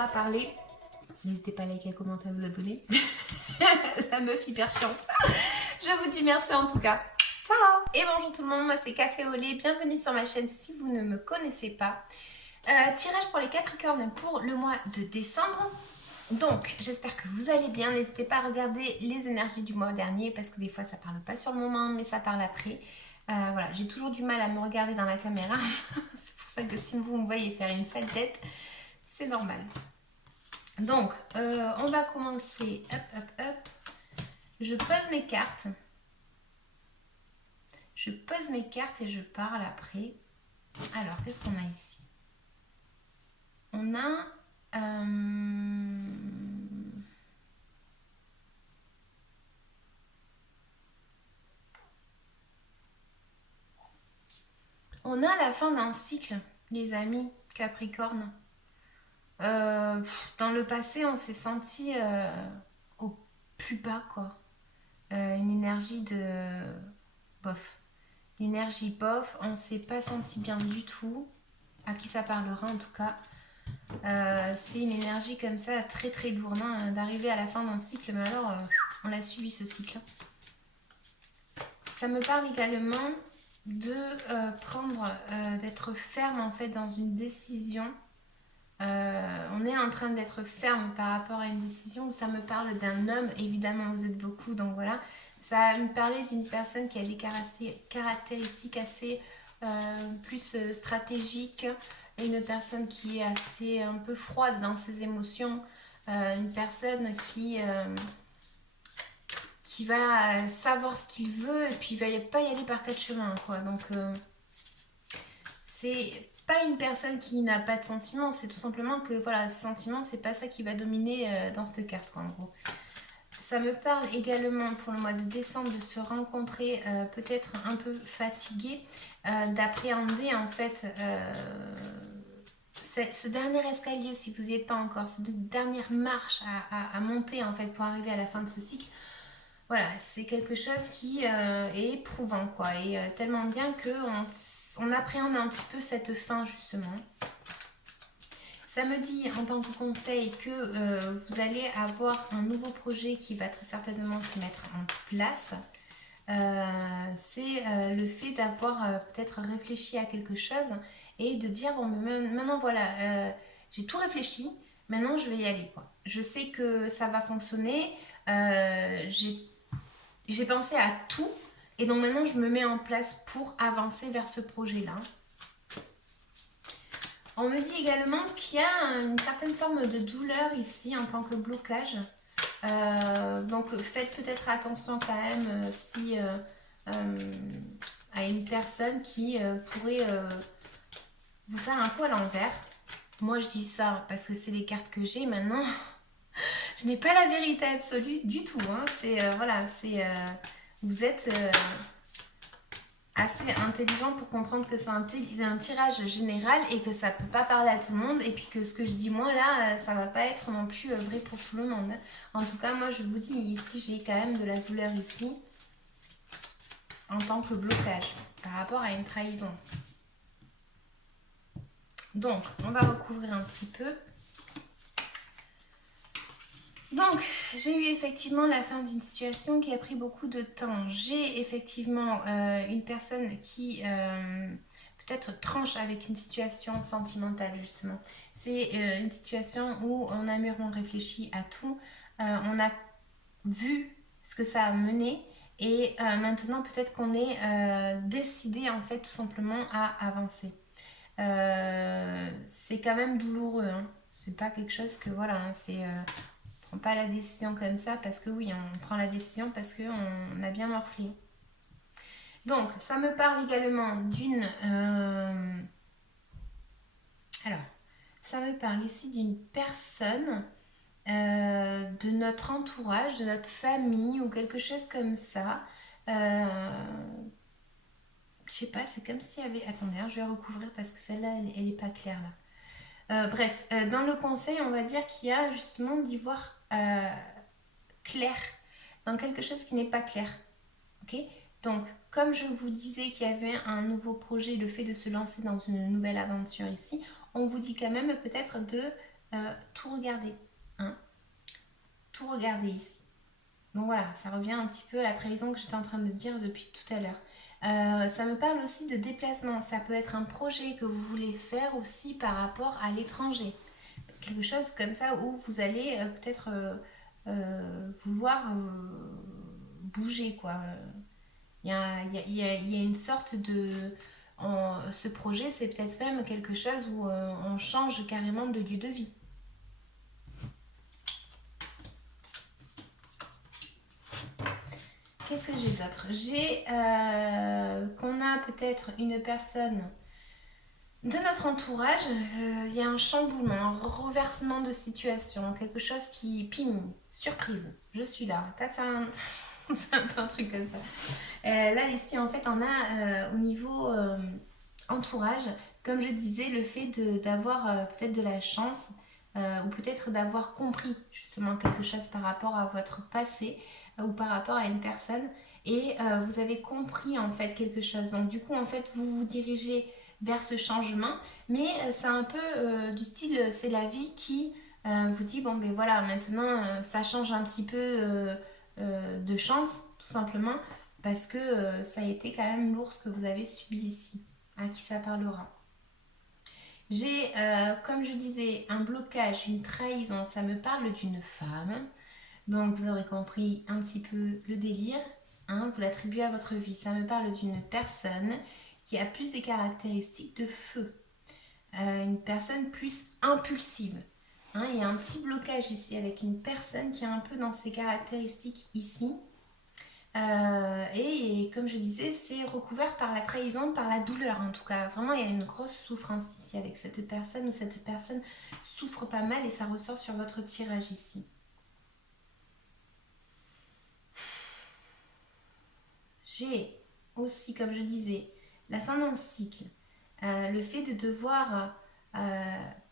aura parlé. N'hésitez pas à liker, à commenter, à vous abonner. La meuf hyper chiante. Je vous dis merci en tout cas. Ciao. Et bonjour tout le monde, moi c'est Café au lait. Bienvenue sur ma chaîne si vous ne me connaissez pas. Tirage pour les Capricornes pour le mois de décembre. Donc, j'espère que vous allez bien. N'hésitez pas à regarder les énergies du mois dernier parce que des fois ça parle pas sur le moment, mais ça parle après. Voilà, j'ai toujours du mal à me regarder dans la caméra. C'est pour ça que si vous me voyez faire une sale tête, c'est normal. Donc, on va commencer. Hop. Je pose mes cartes. Je pose mes cartes et je parle après. Alors, qu'est-ce qu'on a ici? On a... On a la fin d'un cycle, les amis Capricorne. Dans le passé, on s'est senti au plus bas, quoi. Une énergie de bof. L'énergie bof, on s'est pas senti bien du tout. À qui ça parlera en tout cas. C'est une énergie comme ça, très très lourde, hein, d'arriver à la fin d'un cycle, mais alors on l'a suivi ce cycle. Ça me parle également de prendre, d'être ferme en fait dans une décision. On est en train d'être ferme par rapport à une décision. Ça me parle d'un homme, évidemment vous êtes beaucoup, donc voilà. Ça me parlait d'une personne qui a des caractéristiques assez plus stratégiques, une personne qui est assez un peu froide dans ses émotions, une personne qui va savoir ce qu'il veut et puis il va pas y aller par quatre chemins, quoi. Donc c'est pas une personne qui n'a pas de sentiments, c'est tout simplement que voilà, ces sentiments, c'est pas ça qui va dominer dans cette carte, quoi, en gros. Ça me parle également pour le mois de décembre de se rencontrer peut-être un peu fatigué, d'appréhender en fait ce dernier escalier, si vous n'y êtes pas encore, cette dernière marche à monter en fait pour arriver à la fin de ce cycle. Voilà, c'est quelque chose qui est éprouvant, quoi, et tellement bien qu'on appréhende un petit peu cette fin justement. Ça me dit en tant que conseil que vous allez avoir un nouveau projet qui va très certainement se mettre en place. C'est le fait d'avoir peut-être réfléchi à quelque chose et de dire bon, maintenant voilà, j'ai tout réfléchi, maintenant je vais y aller, quoi. Je sais que ça va fonctionner, j'ai pensé à tout et donc maintenant je me mets en place pour avancer vers ce projet-là. On me dit également qu'il y a une certaine forme de douleur ici en tant que blocage. Donc faites peut-être attention quand même si à une personne qui pourrait vous faire un coup à l'envers. Moi je dis ça parce que c'est les cartes que j'ai maintenant. Je n'ai pas la vérité absolue du tout, hein. C'est voilà, c'est vous êtes assez intelligent pour comprendre que c'est un tirage général et que ça peut pas parler à tout le monde, et puis que ce que je dis moi là, ça va pas être non plus vrai pour tout le monde. En tout cas, moi je vous dis ici, j'ai quand même de la douleur ici en tant que blocage par rapport à une trahison. Donc, on va recouvrir un petit peu. Donc, j'ai eu effectivement la fin d'une situation qui a pris beaucoup de temps. J'ai effectivement une personne qui peut-être tranche avec une situation sentimentale, justement. C'est une situation où on a mûrement réfléchi à tout, on a vu ce que ça a mené, et maintenant peut-être qu'on est décidé en fait tout simplement à avancer. C'est quand même douloureux, hein. C'est pas quelque chose que voilà, hein, c'est... on prend pas la décision comme ça parce que oui, on prend la décision parce qu'on a bien morflé. Donc, ça me parle également d'une... Alors, ça me parle ici d'une personne de notre entourage, de notre famille ou quelque chose comme ça. Je sais pas, c'est comme s'il y avait... Attendez, hein, je vais recouvrir parce que celle-là, elle est pas claire là. Bref, dans le conseil, on va dire qu'il y a justement d'y voir clair dans quelque chose qui n'est pas clair. Ok ? Donc, comme je vous disais qu'il y avait un nouveau projet, le fait de se lancer dans une nouvelle aventure ici, on vous dit quand même peut-être de tout regarder. Hein, tout regarder ici. Donc voilà, ça revient un petit peu à la trahison que j'étais en train de dire depuis tout à l'heure. Ça me parle aussi de déplacement. Ça peut être un projet que vous voulez faire aussi par rapport à l'étranger. Quelque chose comme ça où vous allez peut-être vouloir bouger, quoi. Il y a une sorte de... ce projet, c'est peut-être même quelque chose où on change carrément de lieu de vie. Qu'est-ce que j'ai d'autre? J'ai qu'on a peut-être une personne de notre entourage, il y a un chamboulement, un reversement de situation, quelque chose qui, pim, surprise, je suis là, tata, c'est un peu un truc comme ça. Là, ici, en fait, on a au niveau entourage, comme je disais, le fait d'avoir peut-être de la chance ou peut-être d'avoir compris justement quelque chose par rapport à votre passé ou par rapport à une personne et vous avez compris en fait quelque chose. Donc du coup, en fait, vous vous dirigez vers ce changement, mais c'est un peu du style, c'est la vie qui vous dit, bon ben voilà, maintenant ça change un petit peu de chance, tout simplement, parce que ça a été quand même lourd ce que vous avez subi ici. À qui ça parlera? J'ai, comme je disais, un blocage, une trahison, ça me parle d'une femme. Donc vous aurez compris un petit peu le délire, hein, vous l'attribuez à votre vie. Ça me parle d'une personne qui a plus des caractéristiques de feu. Une personne plus impulsive. Hein, il y a un petit blocage ici avec une personne qui est un peu dans ses caractéristiques ici. Et comme je disais, c'est recouvert par la trahison, par la douleur en tout cas. Vraiment, il y a une grosse souffrance ici avec cette personne où cette personne souffre pas mal et ça ressort sur votre tirage ici. J'ai aussi, comme je disais, la fin d'un cycle, le fait de devoir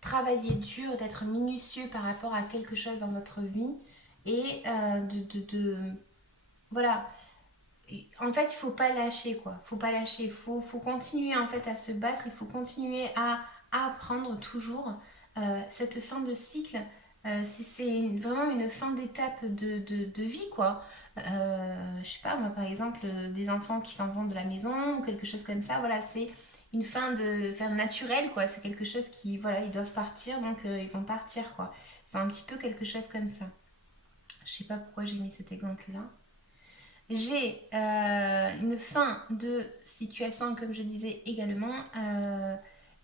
travailler dur, d'être minutieux par rapport à quelque chose dans votre vie et voilà. En fait, il faut pas lâcher, quoi. Faut pas lâcher. Faut continuer en fait à se battre. Il faut continuer à apprendre toujours. Cette fin de cycle, c'est vraiment une fin d'étape de vie, quoi. Je sais pas, moi, par exemple, des enfants qui s'en vont de la maison ou quelque chose comme ça. Voilà, c'est une fin naturelle, quoi. C'est quelque chose qui, voilà, ils doivent partir, donc ils vont partir, quoi. C'est un petit peu quelque chose comme ça. Je sais pas pourquoi j'ai mis cet exemple-là. J'ai une fin de situation, comme je disais également,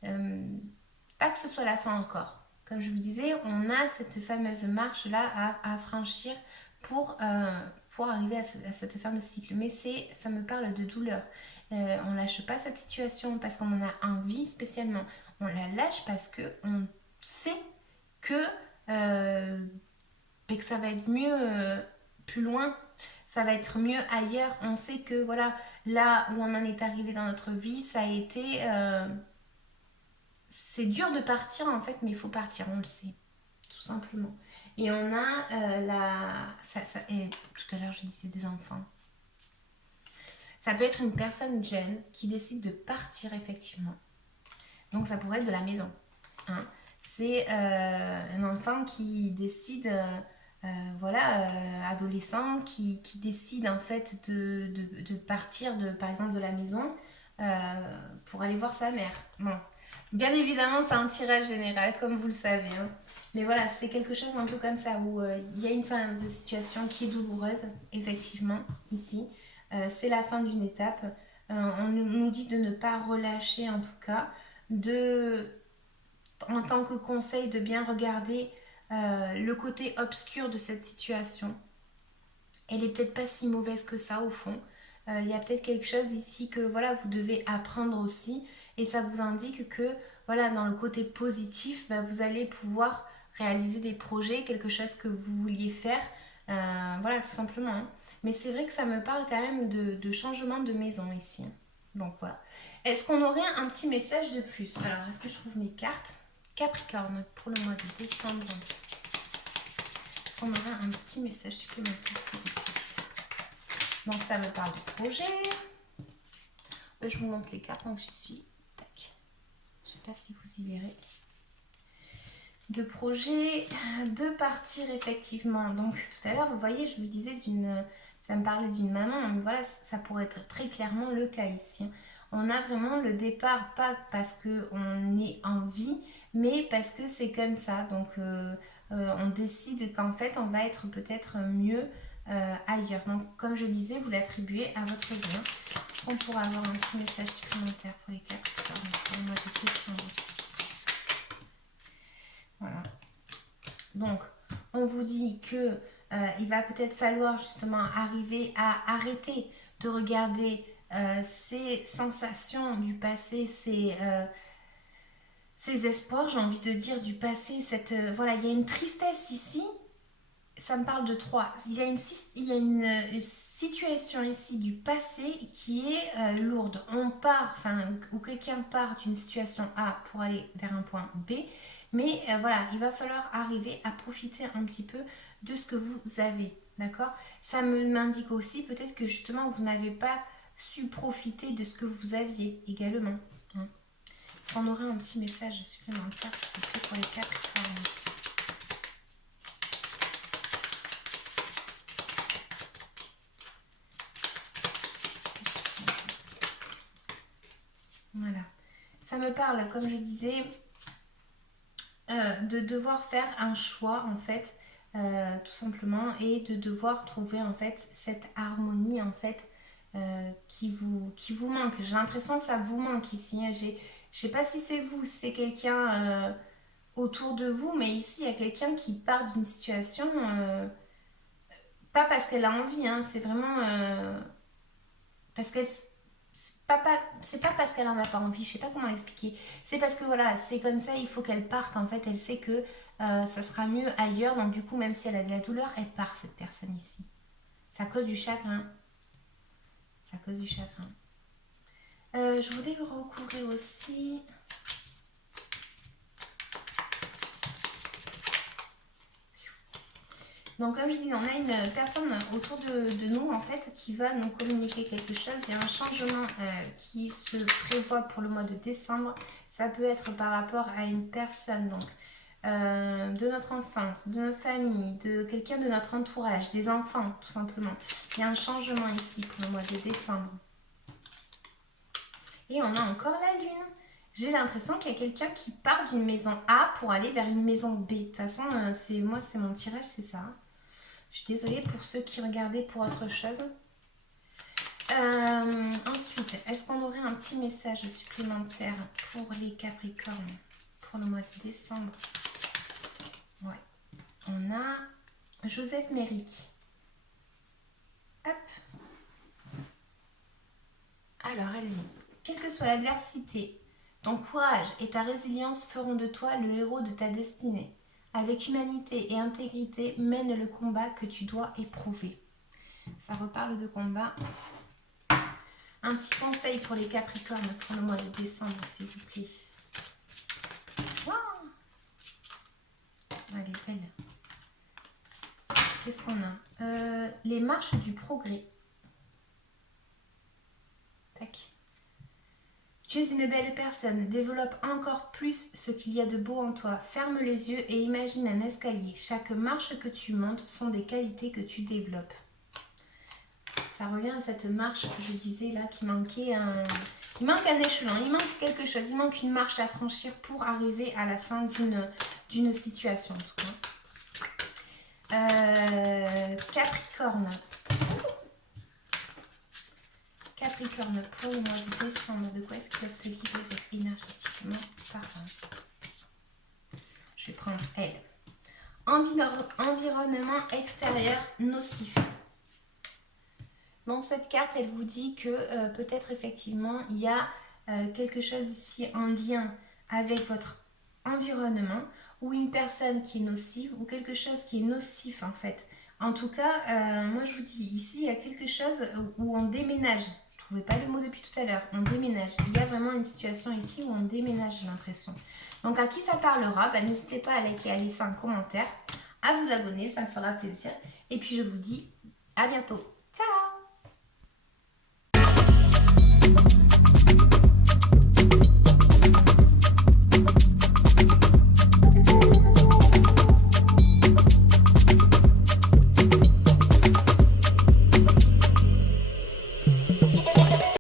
pas que ce soit la fin encore. Comme je vous disais, on a cette fameuse marche-là à franchir pour arriver à cette fin de cycle. Mais ça me parle de douleur. On lâche pas cette situation parce qu'on en a envie spécialement. On la lâche parce qu'on sait que, que ça va être mieux plus loin, ça va être mieux ailleurs. On sait que voilà, là où on en est arrivé dans notre vie, ça a été... c'est dur de partir en fait, mais il faut partir, on le sait, tout simplement. Et on a et tout à l'heure je disais des enfants. Ça peut être une personne jeune qui décide de partir effectivement. Donc ça pourrait être de la maison. Hein. C'est un enfant qui décide... voilà, adolescent qui décide en fait de partir par exemple de la maison pour aller voir sa mère. Bon, bien évidemment c'est un tirage général comme vous le savez, hein. Mais voilà, c'est quelque chose un peu comme ça où il y a une fin de situation qui est douloureuse, effectivement, ici. C'est la fin d'une étape. On nous dit de ne pas relâcher en tout cas, en tant que conseil de bien regarder le côté obscur de cette situation. Elle est peut-être pas si mauvaise que ça au fond. Il y a peut-être quelque chose ici que voilà vous devez apprendre aussi et ça vous indique que voilà dans le côté positif vous allez pouvoir réaliser des projets, quelque chose que vous vouliez faire, voilà tout simplement. Hein. Mais c'est vrai que ça me parle quand même de changement de maison ici. Donc voilà. Est-ce qu'on aurait un petit message de plus? Alors est-ce que je trouve mes cartes? Capricorne pour le mois de décembre. Est-ce qu'on aurait un petit message supplémentaire s'il vous plaît? Donc ça me parle de projet. Je vous montre les cartes, donc j'y suis. Tac. Je ne sais pas si vous y verrez. de projet, de partir effectivement. Donc tout à l'heure, vous voyez, je vous disais ça me parlait d'une maman, mais voilà, ça pourrait être très clairement le cas ici. On a vraiment le départ, pas parce qu'on est en vie, mais parce que c'est comme ça. Donc on décide qu'en fait, on va être peut-être mieux ailleurs. Donc comme je disais, vous l'attribuez à votre bien. On pourra avoir un petit message supplémentaire pour les Capricornes, pour le mois de décembre aussi. Voilà. Donc, on vous dit que il va peut-être falloir justement arriver à arrêter de regarder ces sensations du passé, ces espoirs, j'ai envie de dire, du passé. Voilà, il y a une tristesse ici. Ça me parle de trois. Il y a une situation ici du passé qui est lourde. Ou quelqu'un part d'une situation A pour aller vers un point B. Mais voilà, il va falloir arriver à profiter un petit peu de ce que vous avez. D'accord? Ça m'indique aussi peut-être que justement vous n'avez pas su profiter de ce que vous aviez également. Hein. Est-ce qu'on aurait un petit message supplémentaire, s'il vous plaît, pour les Capricornes? Voilà. Ça me parle, comme je disais, de devoir faire un choix, en fait, tout simplement, et de devoir trouver, en fait, cette harmonie, en fait, qui vous manque. J'ai l'impression que ça vous manque ici. Hein. Je sais pas si c'est vous, si c'est quelqu'un autour de vous, mais ici, il y a quelqu'un qui part d'une situation, pas parce qu'elle a envie, hein, c'est vraiment parce qu'elle c'est pas parce qu'elle en a pas envie, je sais pas comment l'expliquer. C'est parce que voilà, c'est comme ça, il faut qu'elle parte en fait. Elle sait que ça sera mieux ailleurs. Donc du coup, même si elle a de la douleur, elle part cette personne ici. C'est à cause du chagrin. C'est à cause du chagrin. Je voulais vous recouvrir aussi. Donc comme je dis, on a une personne autour de nous en fait qui va nous communiquer quelque chose. Il y a un changement qui se prévoit pour le mois de décembre. Ça peut être par rapport à une personne donc de notre enfance, de notre famille, de quelqu'un de notre entourage, des enfants tout simplement. Il y a un changement ici pour le mois de décembre. Et on a encore la lune. J'ai l'impression qu'il y a quelqu'un qui part d'une maison A pour aller vers une maison B. De toute façon, moi c'est mon tirage, c'est ça. Je suis désolée pour ceux qui regardaient pour autre chose. Ensuite, est-ce qu'on aurait un petit message supplémentaire pour les Capricornes pour le mois de décembre? Ouais. On a Joseph Méric. Hop. Alors, elle dit, quelle que soit l'adversité, ton courage et ta résilience feront de toi le héros de ta destinée. Avec humanité et intégrité, mène le combat que tu dois éprouver. Ça reparle de combat. Un petit conseil pour les Capricornes pour le mois de décembre, s'il vous plaît. Wow. Elle est belle. Qu'est-ce qu'on a? Les marches du progrès. Tac. Tu es une belle personne, développe encore plus ce qu'il y a de beau en toi. Ferme les yeux et imagine un escalier. Chaque marche que tu montes sont des qualités que tu développes. Ça revient à cette marche que je disais là, qui manquait il manque un échelon, il manque quelque chose, il manque une marche à franchir pour arriver à la fin d'une situation en tout cas. Capricorne. Capricorne, pour le mois de décembre, de quoi est-ce qu'ils doivent se libérer énergétiquement? Pardon. Je vais prendre elle. Environnement extérieur nocif. Donc cette carte, elle vous dit que peut-être effectivement, il y a quelque chose ici en lien avec votre environnement ou une personne qui est nocive ou quelque chose qui est nocif en fait. En tout cas, moi je vous dis, ici, il y a quelque chose où on déménage. Je ne trouvais pas le mot depuis tout à l'heure. On déménage. Il y a vraiment une situation ici où on déménage, j'ai l'impression. Donc à qui ça parlera? N'hésitez pas à liker, à laisser un commentaire, à vous abonner, ça me fera plaisir. Et puis je vous dis à bientôt.